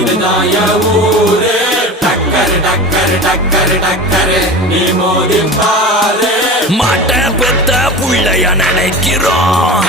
இதுதான் என் ஊரு. டக்கரு டக்கரு டக்கரு டக்கரு நீ மோதி பாரு. மாட்ட பெத்த புள்ளைய நினைக்கிறோம்.